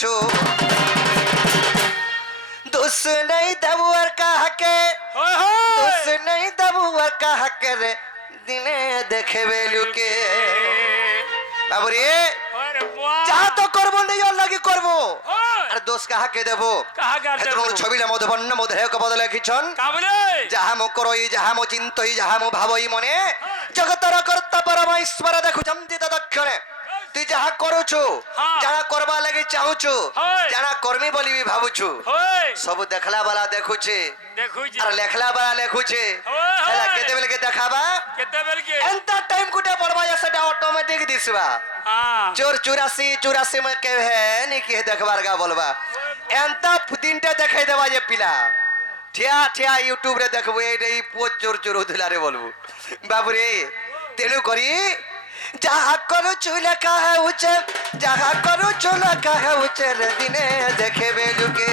করছো দোষ নেই দেবু আর কাহাকে দোষ নেই দেবু আর কাহাকে রে দিনে দেখবে লুকে বাবুরে যা তো করবো নেই ওর লাগি করবো আর দোষ কাহাকে দেবো তোমার ছবিটা মধুবর্ণ মধুরেক বদলে খিছন যাহা মো করই যাহা মো চিন্তই যাহা মো ভাবই মনে জগতর কর্তা পরমেশ্বর দেখুছন্তি তৎক্ষণে তুই যাহা করুছু যাহা করবা লাগি চাহুছু যাহা কর্মী বলি ভাবুছু সব দেখলা বালা দেখুছে আর লেখলা বালা লেখুছে হেলা কেতে বেলকে দেখাবা এন্তা টাইম কুটে পড়বা সেটা অটোমেটিক দিছবা চোর 84 में के है नी के देखबार का बोलबा एंता तीनटा देखाई देबा जे पिला ठिया ठिया यूट्यूब रे देखबो एई पोच चोर चोर होतला रे बोलबो बाबू रे तेनु करी जहा करू चुला का है उचे जहा करू चुला का है उचे रे दिने देखबे लुके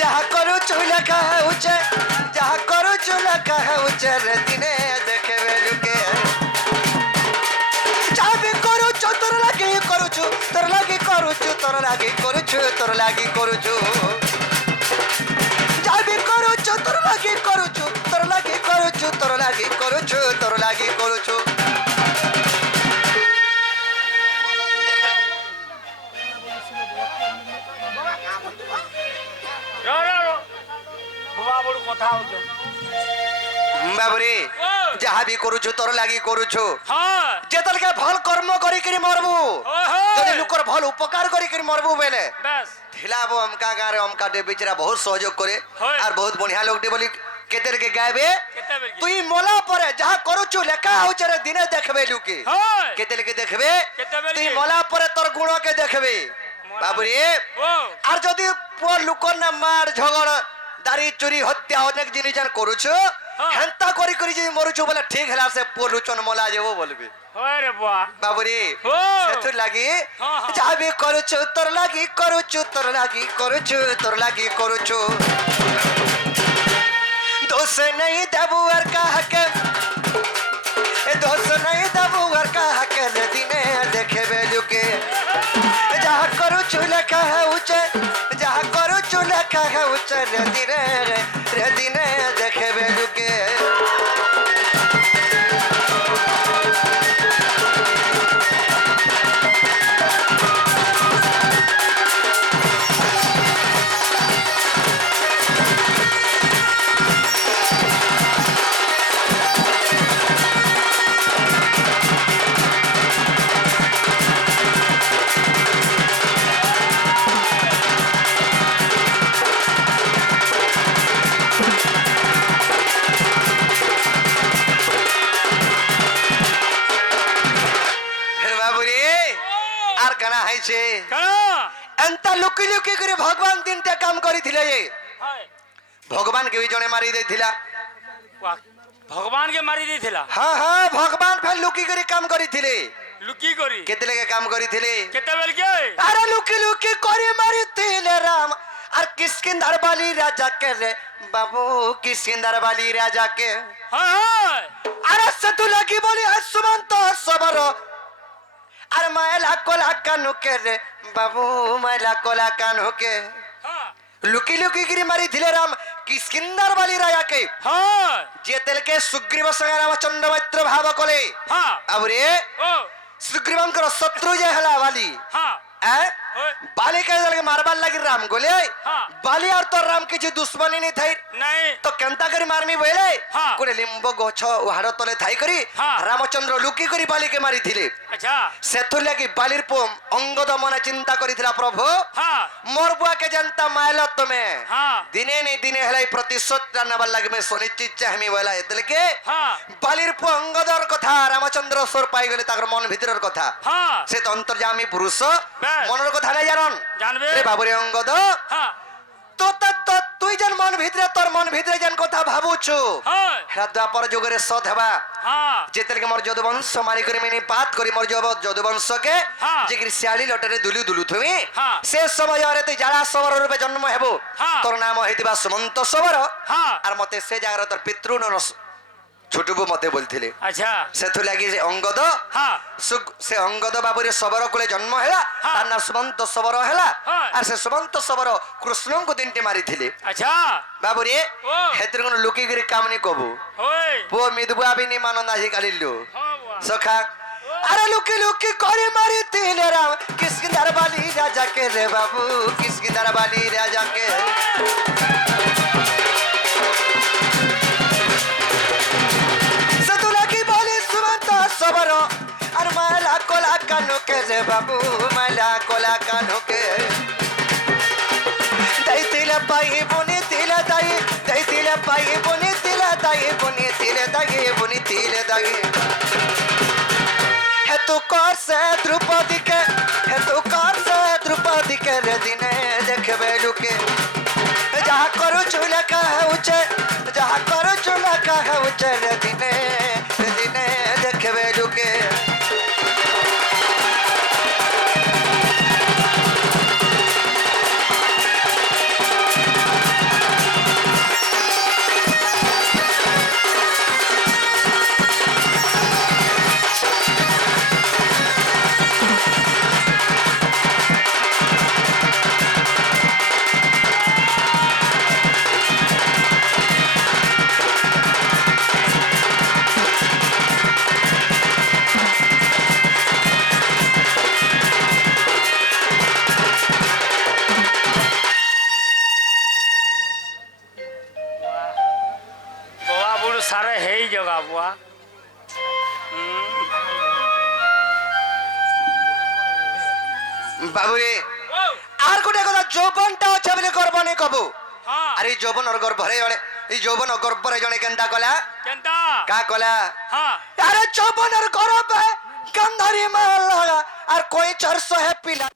जहा करू चुला का है उचे जहा करू चुला का है उचे रे दिने देखबे लुके चाबी करू तोर लागी करूछु तोर लागी करूछु तोर लागी करूछु तोर लागी करूछु चाबी करू तोर लागी करूछु तोर लागी करूछु तोर लागी करूछु तोर लागी करूछु কথা হচ্ছে বাবুরে যাহা বি করুছো তোর লাগি করুছো যেতলকে ভাল কর্ম করি করি মরবু যদি লোকর ভাল উপকার করি করি মরবু বেলে বেশ খিলাবো অমকা গারে অমকা ডে বিচরা বহুত সহযোগ করে আর বহুত বঢ়িয়া লোকটি বলি কেতেরকে গাইবে তুই মোলা পরে যাহা করুছো লেখা হচ্ছে রে দিনে দেখবে লুকে কেতেরকে দেখবে তুই মোলা পরে তোর গুণকে দেখবে বাবুরে আর যদি পুর লোকর না মার ঝগড়া দাড়ি চুরি হত্যা অনেক জিনিস করুছো হেন্তা করি করি যদি মরুছো বলে ঠিক হেলা সে পলুচন মোলা যাবো বলবি বাবুরে সেতুর লাগি যাবি করুছো তোর লাগি করুছো তোর লাগি করুছো তোর লাগি করুছো দোষ নেই দেবু আর কাহাকে দোষ নেই দেবু আর কাহাকে দিনে দেখবে লুকে যাহা করুছো লেখা উচে যাহা করুছো লেখা উচে রে দিনে দেখবে লুকে लुकी लुकी करे भगवान तीनटा काम करिथिले भगवान के भी जने मारी देथिला भगवान के मारी देथिला हां हां भगवान फिर लुकी करे काम करिथिले लुकी करी केते लगे काम करिथिले केते बेल के अरे लुकी लुकी करे मारिथिले राम और किस्किंदर बाली राजा के रे बाबू किस्किंदर बाली राजा के हां हां अरे सतु लगी बोली सुमंत सबर अरे मैला कोला कानू के रे बाबू मैला कोला कानू के लुकी लुकी गिरी मारी थिले राम किस्किंदर वाली राजा के जे तेल के सुग्रीव संगे रामचंद्र मित्र भाव कोले अब रे सुग्रीवंकर शत्रु जे हला वाली बाली के दल के मारबार लगी राम गोले बाली और तो राम की दुश्मनी नहीं थाई नहीं तो केंता करी मारमी बोले कोने लिंबो गछ उहाड़ तले थाई करी रामचंद्र लुकी करी बाली के मारी थिले अच्छा सेथु लगी बालीर पोम अंगद मने चिंता करिथिला प्रभु मोर बुआ के जनता मायला तमे दिने नहीं दिने हलाई प्रतिशोध जानबार लगी मैं सुनिश्चित चाहमी बोला एतले के बालीर पो अंगदर कथा रामचंद्र सोर पाई गेले ताकर मन भीतरर कथा से तो अंतर्यामी पुरुष मनर कथा নাই জানন জানবে রে বাবুরে অঙ্গদ তো তো তুই জান মন ভিতরে তোর মন ভিতরে জান কথা ভাবুছু হেরা দ্বাপর যুগরে সৎ হেবা যেতেলকে মোর যদুবংশ মারি করে মিনি পাত করি মোর যদুবংশকে যে কি শিয়ালি লটরে দুলু দুলু তুমি সে সময়রে তুই যারা সবর রূপে জন্ম হেবো তোর নাম হইতিবা সুমন্ত সবর আর মতে সে জায়গার তোর পিতৃ ଛୋଟବୁ ମତେ ବୋଲଥିଲେ अच्छा ସେଥିଲାଗି ଯେ ଅଙ୍ଗଦ हाँ ସେ ଅଙ୍ଗଦ ବାବୁରେ ଶବର କୂଳେ ଜନ୍ମ ହେଲା ହଁ। ତାର ନାଁ ସୁମନ୍ତ ଶବର ହେଲା ହଁ। আর সে সুমন্ত শবর কৃষ্ণଙ୍କୁ দিনটি মারিଥିଲେ अच्छा বাবুরে ও। হেতরে কোন লুকিগিরি কামনি কবু होए পুଅ মিদুয়া বি নি মান নাহি কালিলু हाँ बुआ সখা আরে লুকি লুকি করে মারিছিলে রাম কিসকিন্দার বালি রাজাকে রে বাবু কিসকিন্দার বালি রাজাকে সতুলাকি বলি সুমন্ত শবর আর মালা কোলা কানুকে রে বাবু মালা কোলা কানুকে দইতিলে পাই বুনি তিলে দাই দইতিলে পাই বুনি তিলে দাই বুনি তিলে দাই বুনি তিলে দাই হে তু কর সে দ্রৌপদী কে হে তু কর সে দ্রৌপদী কে রে দিনে দেখবে লুকে যাহা করু চুলা কাহুচে যাহা করু চুলা কাহুচে রে দিনে দেখবে লুকে बुआ बुढ़ सारे है ही जगह बुआ বাবুরে আর গোটে কথা যৌবনটা আছে বলে গর্ব নেই কবু हाँ আরে যৌবনর গর্ভরে জনে এই যৌবন গর্ভরে জনে কেনটা কলা केंता কা কলা हाँ আরে যৌবনর গর্ভে গন্ধরি মালা আর কই 400 হে পিলা